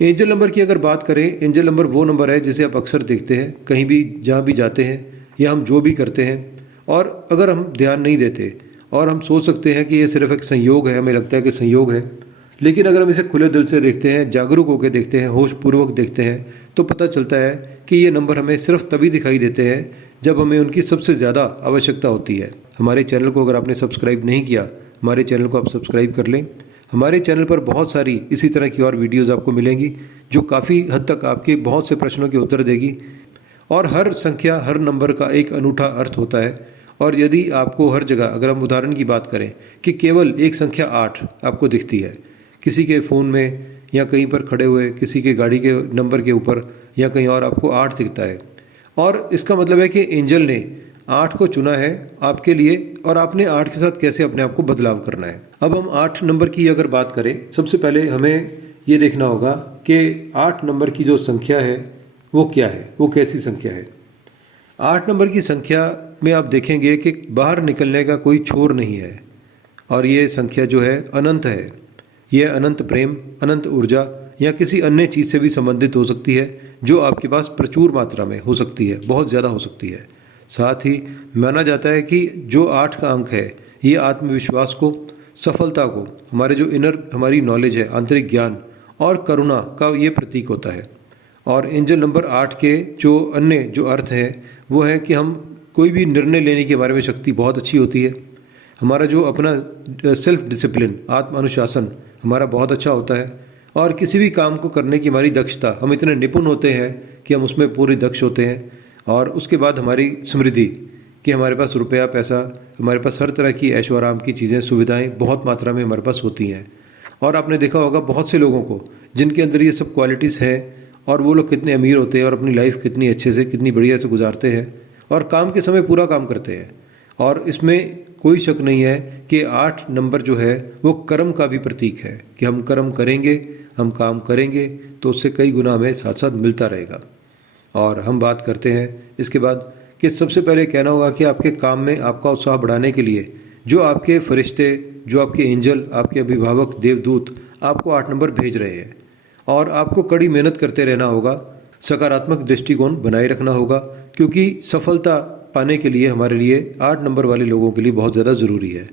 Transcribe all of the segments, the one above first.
Angel number की अगर बात करें, एंजल नंबर वो नंबर है जिसे आप अक्सर देखते हैं कहीं भी, जहाँ भी जाते हैं या हम जो भी करते हैं। और अगर हम ध्यान नहीं देते और हम सोच सकते हैं कि ये सिर्फ एक संयोग है, हमें लगता है कि संयोग है, लेकिन अगर हम इसे खुले दिल से देखते हैं, जागरूक होकर देखते हैं, होश पूर्वक देखते हैं, तो पता चलता है कि ये नंबर हमें सिर्फ तभी दिखाई देते हैं जब हमें उनकी सबसे ज़्यादा आवश्यकता होती है। हमारे चैनल को अगर आपने सब्सक्राइब नहीं किया, हमारे चैनल को आप सब्सक्राइब कर लें। हमारे चैनल पर बहुत सारी इसी तरह की और वीडियोस आपको मिलेंगी जो काफ़ी हद तक आपके बहुत से प्रश्नों के उत्तर देगी। और हर संख्या, हर नंबर का एक अनूठा अर्थ होता है। और यदि आपको हर जगह, अगर हम उदाहरण की बात करें कि केवल एक संख्या 8 आपको दिखती है किसी के फ़ोन में या कहीं पर खड़े हुए किसी के गाड़ी के नंबर के ऊपर या कहीं और आपको 8 दिखता है, और इसका मतलब है कि एंजल ने 8 को चुना है आपके लिए, और आपने 8 के साथ कैसे अपने आप को बदलाव करना है। अब हम 8 नंबर की अगर बात करें, सबसे पहले हमें ये देखना होगा कि 8 नंबर की जो संख्या है वो क्या है, वो कैसी संख्या है। 8 नंबर की संख्या में आप देखेंगे कि बाहर निकलने का कोई छोर नहीं है, और ये संख्या जो है अनंत है। यह अनंत प्रेम, अनंत ऊर्जा या किसी अन्य चीज़ से भी संबंधित हो सकती है जो आपके पास प्रचुर मात्रा में हो सकती है, बहुत ज़्यादा हो सकती है। साथ ही माना जाता है कि जो 8 का अंक है ये आत्मविश्वास को, सफलता को, हमारे जो इनर हमारी नॉलेज है, आंतरिक ज्ञान और करुणा का ये प्रतीक होता है। और एंजल नंबर 8 के जो अन्य जो अर्थ है वो है कि हम कोई भी निर्णय लेने के बारे में शक्ति बहुत अच्छी होती है। हमारा जो अपना सेल्फ डिसिप्लिन, आत्म अनुशासन हमारा बहुत अच्छा होता है। और किसी भी काम को करने की हमारी दक्षता, हम इतने निपुण होते हैं कि हम उसमें पूरे दक्ष होते हैं। और उसके बाद हमारी समृद्धि, कि हमारे पास रुपया पैसा, हमारे पास हर तरह की ऐशो आराम की चीज़ें, सुविधाएं बहुत मात्रा में हमारे पास होती हैं। और आपने देखा होगा बहुत से लोगों को जिनके अंदर ये सब क्वालिटीज़ हैं, और वो लोग कितने अमीर होते हैं और अपनी लाइफ कितनी अच्छे से, कितनी बढ़िया से गुजारते हैं और काम के समय पूरा काम करते हैं। और इसमें कोई शक नहीं है कि 8 नंबर जो है वो कर्म का भी प्रतीक है, कि हम कर्म करेंगे, हम काम करेंगे तो उससे कई गुना हमें साथ साथ मिलता रहेगा। और हम बात करते हैं इसके बाद कि सबसे पहले कहना होगा कि आपके काम में आपका उत्साह बढ़ाने के लिए जो आपके फरिश्ते, जो आपके एंजल, आपके अभिभावक, देवदूत आपको 8 नंबर भेज रहे हैं। और आपको कड़ी मेहनत करते रहना होगा, सकारात्मक दृष्टिकोण बनाए रखना होगा, क्योंकि सफलता पाने के लिए हमारे लिए 8 नंबर वाले लोगों के लिए बहुत ज़्यादा ज़रूरी है।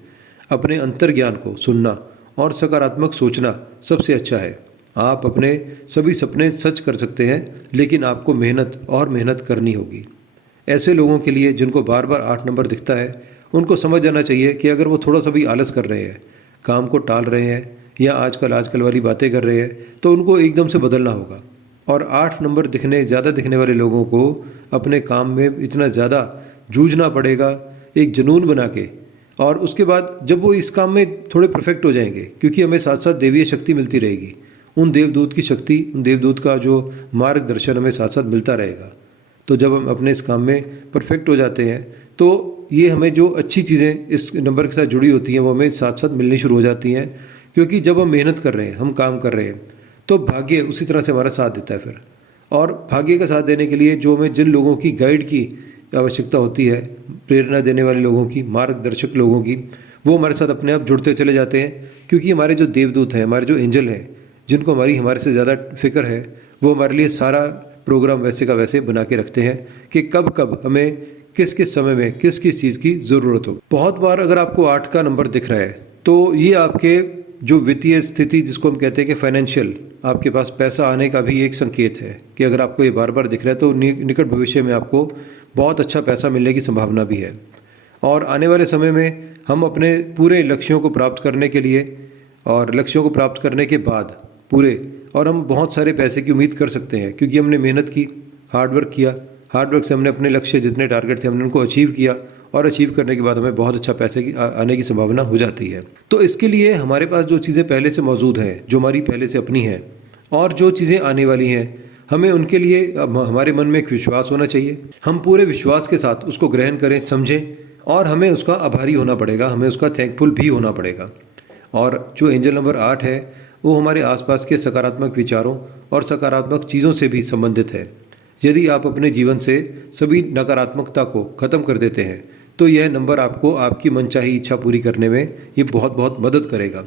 अपने अंतर्ज्ञान को सुनना और सकारात्मक सोचना सबसे अच्छा है। आप अपने सभी सपने सच कर सकते हैं, लेकिन आपको मेहनत और मेहनत करनी होगी। ऐसे लोगों के लिए जिनको बार बार 8 नंबर दिखता है, उनको समझ जाना चाहिए कि अगर वो थोड़ा सा भी आलस कर रहे हैं, काम को टाल रहे हैं या आजकल वाली बातें कर रहे हैं, तो उनको एकदम से बदलना होगा। और 8 नंबर ज़्यादा दिखने वाले लोगों को अपने काम में इतना ज़्यादा जूझना पड़ेगा, एक जुनून बना के। और उसके बाद जब वो इस काम में थोड़े परफेक्ट हो जाएंगे, क्योंकि हमें साथ साथ देवीय शक्ति मिलती रहेगी, उन देवदूत की शक्ति, उन देवदूत का जो मार्गदर्शन हमें साथ साथ मिलता रहेगा। तो जब हम अपने इस काम में परफेक्ट हो जाते हैं तो ये हमें जो अच्छी चीज़ें इस नंबर के साथ जुड़ी होती हैं वो हमें साथ साथ मिलनी शुरू हो जाती हैं। क्योंकि जब हम मेहनत कर रहे हैं, हम काम कर रहे हैं, तो भाग्य उसी तरह से हमारा साथ देता है फिर। और भाग्य का साथ देने के लिए जो हमें जिन लोगों की गाइड की आवश्यकता होती है, प्रेरणा देने वाले लोगों की, मार्गदर्शक लोगों की, वो हमारे साथ अपने आप जुड़ते चले जाते हैं। क्योंकि हमारे जो देवदूत हैं, हमारे जो एंजल हैं, जिनको हमारे से ज़्यादा फिक्र है, वो हमारे लिए सारा प्रोग्राम वैसे का वैसे बना के रखते हैं कि कब कब हमें किस किस समय में किस किस चीज़ की ज़रूरत हो। बहुत बार अगर आपको 8 का नंबर दिख रहा है तो ये आपके जो वित्तीय स्थिति, जिसको हम कहते हैं कि फाइनेंशियल, आपके पास पैसा आने का भी एक संकेत है कि अगर आपको ये बार बार दिख रहा है तो निकट भविष्य में आपको बहुत अच्छा पैसा मिलने की संभावना भी है। और आने वाले समय में हम अपने पूरे लक्ष्यों को प्राप्त करने के लिए, और लक्ष्यों को प्राप्त करने के बाद पूरे, और हम बहुत सारे पैसे की उम्मीद कर सकते हैं, क्योंकि हमने मेहनत की, हार्डवर्क किया, हार्डवर्क से हमने अपने लक्ष्य, जितने टारगेट थे हमने उनको अचीव किया, और अचीव करने के बाद हमें बहुत अच्छा पैसे की आने की संभावना हो जाती है। तो इसके लिए हमारे पास जो चीज़ें पहले से मौजूद हैं, जो हमारी पहले से अपनी हैं, और जो चीज़ें आने वाली हैं, हमें उनके लिए हमारे मन में एक विश्वास होना चाहिए। हम पूरे विश्वास के साथ उसको ग्रहण करें, समझें, और हमें उसका आभारी होना पड़ेगा, हमें उसका थैंकफुल भी होना पड़ेगा। और जो एंजल नंबर 8 है वो हमारे आसपास के सकारात्मक विचारों और सकारात्मक चीज़ों से भी संबंधित है। यदि आप अपने जीवन से सभी नकारात्मकता को ख़त्म कर देते हैं तो यह नंबर आपको आपकी मनचाही इच्छा पूरी करने में ये बहुत बहुत मदद करेगा।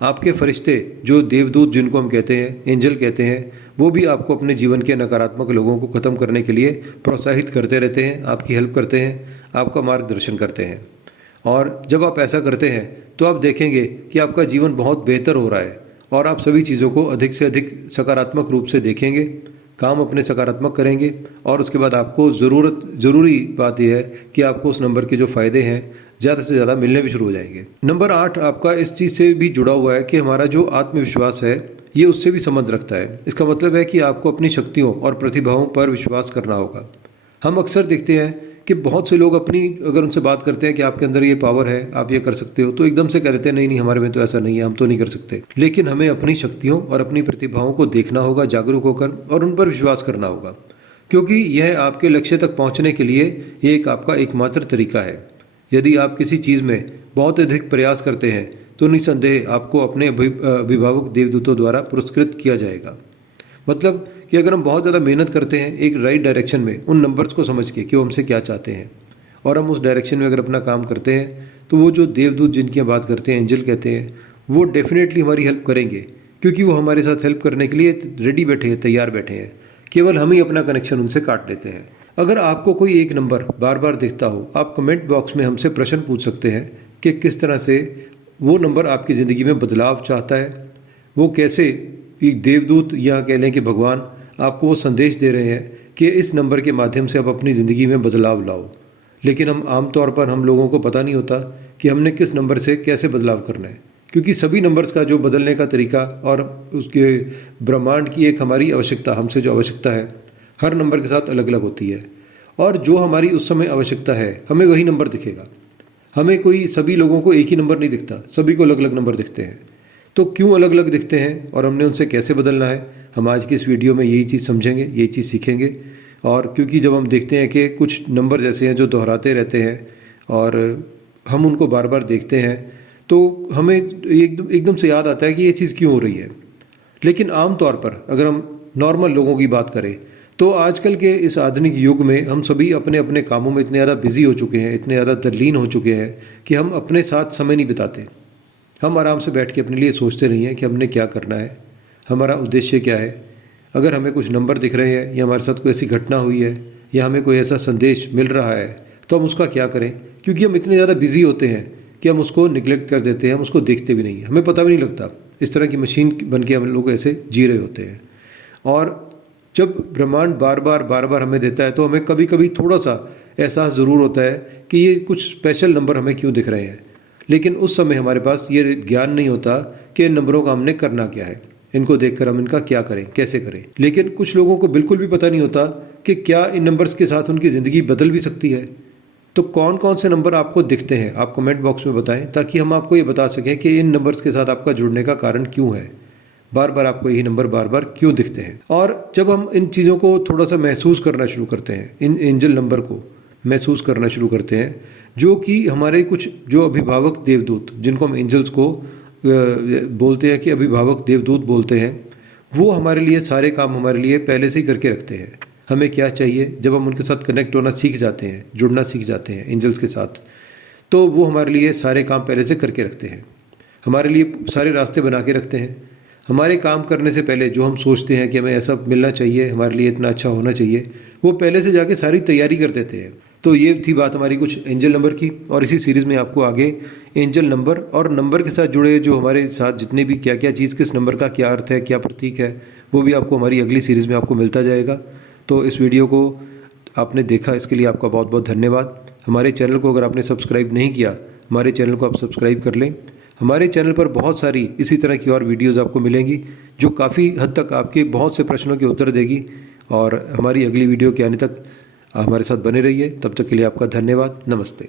आपके फरिश्ते जो देवदूत जिनको हम कहते हैं, एंजल कहते हैं, वो भी आपको अपने जीवन के नकारात्मक लोगों को ख़त्म करने के लिए प्रोत्साहित करते रहते हैं, आपकी हेल्प करते हैं, आपका मार्गदर्शन करते हैं। और जब आप ऐसा करते हैं तो आप देखेंगे कि आपका जीवन बहुत बेहतर हो रहा है और आप सभी चीज़ों को अधिक से अधिक सकारात्मक रूप से देखेंगे, काम अपने सकारात्मक करेंगे और उसके बाद आपको ज़रूरी बात यह है कि आपको उस नंबर के जो फ़ायदे हैं ज़्यादा से ज़्यादा मिलने भी शुरू हो जाएंगे। नंबर 8 आपका इस चीज़ से भी जुड़ा हुआ है कि हमारा जो आत्मविश्वास है ये उससे भी संबंध रखता है। इसका मतलब है कि आपको अपनी शक्तियों और प्रतिभाओं पर विश्वास करना होगा। हम अक्सर देखते हैं कि बहुत से लोग अगर उनसे बात करते हैं कि आपके अंदर ये पावर है, आप ये कर सकते हो, तो एकदम से कह देते हैं नहीं नहीं हमारे में तो ऐसा नहीं है, हम तो नहीं कर सकते। लेकिन हमें अपनी शक्तियों और अपनी प्रतिभाओं को देखना होगा जागरूक होकर और उन पर विश्वास करना होगा, क्योंकि यह आपके लक्ष्य तक पहुंचने के लिए एक आपका एकमात्र तरीका है। यदि आप किसी चीज़ में बहुत अधिक प्रयास करते हैं तो निसंदेह आपको अपने अभिभावक देवदूतों द्वारा पुरस्कृत किया जाएगा। मतलब कि अगर हम बहुत ज़्यादा मेहनत करते हैं एक राइट डायरेक्शन में, उन नंबर्स को समझ के कि वो हमसे क्या चाहते हैं, और हम उस डायरेक्शन में अगर अपना काम करते हैं, तो वो जो देवदूत जिनकी हम बात करते हैं, एंजल कहते हैं, वो डेफिनेटली हमारी हेल्प करेंगे, क्योंकि वो हमारे साथ हेल्प करने के लिए रेडी बैठे हैं, तैयार बैठे हैं। केवल हम ही अपना कनेक्शन उनसे काट लेते हैं। अगर आपको कोई एक नंबर बार बार दिखता हो, आप कमेंट बॉक्स में हमसे प्रश्न पूछ सकते हैं कि किस तरह से वो नंबर आपकी ज़िंदगी में बदलाव चाहता है, वो कैसे एक देवदूत या कह लें कि भगवान आपको वो संदेश दे रहे हैं कि इस नंबर के माध्यम से आप अपनी ज़िंदगी में बदलाव लाओ। लेकिन हम तौर पर हम लोगों को पता नहीं होता कि हमने किस नंबर से कैसे बदलाव करना है, क्योंकि सभी नंबर्स का जो बदलने का तरीका और उसके ब्रह्मांड की एक हमारी आवश्यकता, हमसे जो आवश्यकता है हर नंबर के साथ अलग अलग होती है। और जो हमारी उस समय आवश्यकता है हमें वही नंबर दिखेगा। हमें कोई सभी लोगों को एक ही नंबर नहीं दिखता, सभी को अलग अलग नंबर दिखते हैं। तो क्यों अलग अलग दिखते हैं और हमने उनसे कैसे बदलना है, हम आज की इस वीडियो में यही चीज़ समझेंगे, यही चीज़ सीखेंगे। और क्योंकि जब हम देखते हैं कि कुछ नंबर जैसे हैं जो दोहराते रहते हैं और हम उनको बार बार देखते हैं, तो हमें एकदम से याद आता है कि ये चीज़ क्यों हो रही है। लेकिन आम तौर पर अगर हम नॉर्मल लोगों की बात करें तो आजकल के इस आधुनिक युग में हम सभी अपने अपने कामों में इतने ज़्यादा बिजी हो चुके हैं, इतने ज़्यादा तल्लीन हो चुके हैं कि हम अपने साथ समय नहीं बिताते। हम आराम से बैठ के अपने लिए सोचते नहीं हैं कि हमने क्या करना है, हमारा उद्देश्य क्या है। अगर हमें कुछ नंबर दिख रहे हैं या हमारे साथ कोई ऐसी घटना हुई है या हमें कोई ऐसा संदेश मिल रहा है तो हम उसका क्या करें, क्योंकि हम इतने ज़्यादा बिजी होते हैं कि हम उसको निगलेक्ट कर देते हैं, हम उसको देखते भी नहीं, हमें पता भी नहीं लगता। इस तरह की मशीन बन के हम लोग ऐसे जी रहे होते हैं। और जब ब्रह्मांड बार बार हमें देता है तो हमें कभी कभी थोड़ा सा एहसास ज़रूर होता है कि ये कुछ स्पेशल नंबर हमें क्यों दिख रहे हैं। लेकिन उस समय हमारे पास ये ज्ञान नहीं होता कि इन नंबरों का हमने करना क्या है, इनको देखकर हम इनका क्या करें, कैसे करें। लेकिन कुछ लोगों को बिल्कुल भी पता नहीं होता कि क्या इन नंबर्स के साथ उनकी ज़िंदगी बदल भी सकती है। तो कौन कौन से नंबर आपको दिखते हैं आप कमेंट बॉक्स में बताएं, ताकि हम आपको ये बता सकें कि इन नंबर्स के साथ आपका जुड़ने का कारण क्यों है, बार बार आपको यही नंबर बार बार क्यों दिखते हैं। और जब हम इन चीज़ों को थोड़ा सा महसूस करना शुरू करते हैं, इन एंजल नंबर को महसूस करना शुरू करते हैं, जो कि हमारे कुछ जो अभिभावक देवदूत जिनको हम एंजल्स को बोलते हैं कि अभिभावक देवदूत बोलते हैं, वो हमारे लिए सारे काम हमारे लिए पहले से ही करके रखते हैं। हमें क्या चाहिए, जब हम उनके साथ कनेक्ट होना सीख जाते हैं, जुड़ना सीख जाते हैं एंजल्स के साथ, तो वो हमारे लिए सारे काम पहले से करके रखते हैं, हमारे लिए सारे रास्ते बना के रखते हैं। हमारे काम करने से पहले जो हम सोचते हैं कि हमें ऐसा मिलना चाहिए, हमारे लिए इतना अच्छा होना चाहिए, वो पहले से जाके सारी तैयारी कर देते हैं। तो ये थी बात हमारी कुछ एंजल नंबर की। और इसी सीरीज़ में आपको आगे एंजल नंबर और नंबर के साथ जुड़े जो हमारे साथ जितने भी क्या क्या चीज़, किस नंबर का क्या अर्थ है, क्या प्रतीक है, वो भी आपको हमारी अगली सीरीज़ में आपको मिलता जाएगा। तो इस वीडियो को आपने देखा, इसके लिए आपका बहुत बहुत धन्यवाद। हमारे चैनल को अगर आपने सब्सक्राइब नहीं किया, हमारे चैनल को आप सब्सक्राइब कर लें। हमारे चैनल पर बहुत सारी इसी तरह की और वीडियोज़ आपको मिलेंगी जो काफ़ी हद तक आपके बहुत से प्रश्नों के उत्तर देगी। और हमारी अगली वीडियो के आने तक हमारे साथ बने रहिए। तब तक के लिए आपका धन्यवाद। नमस्ते।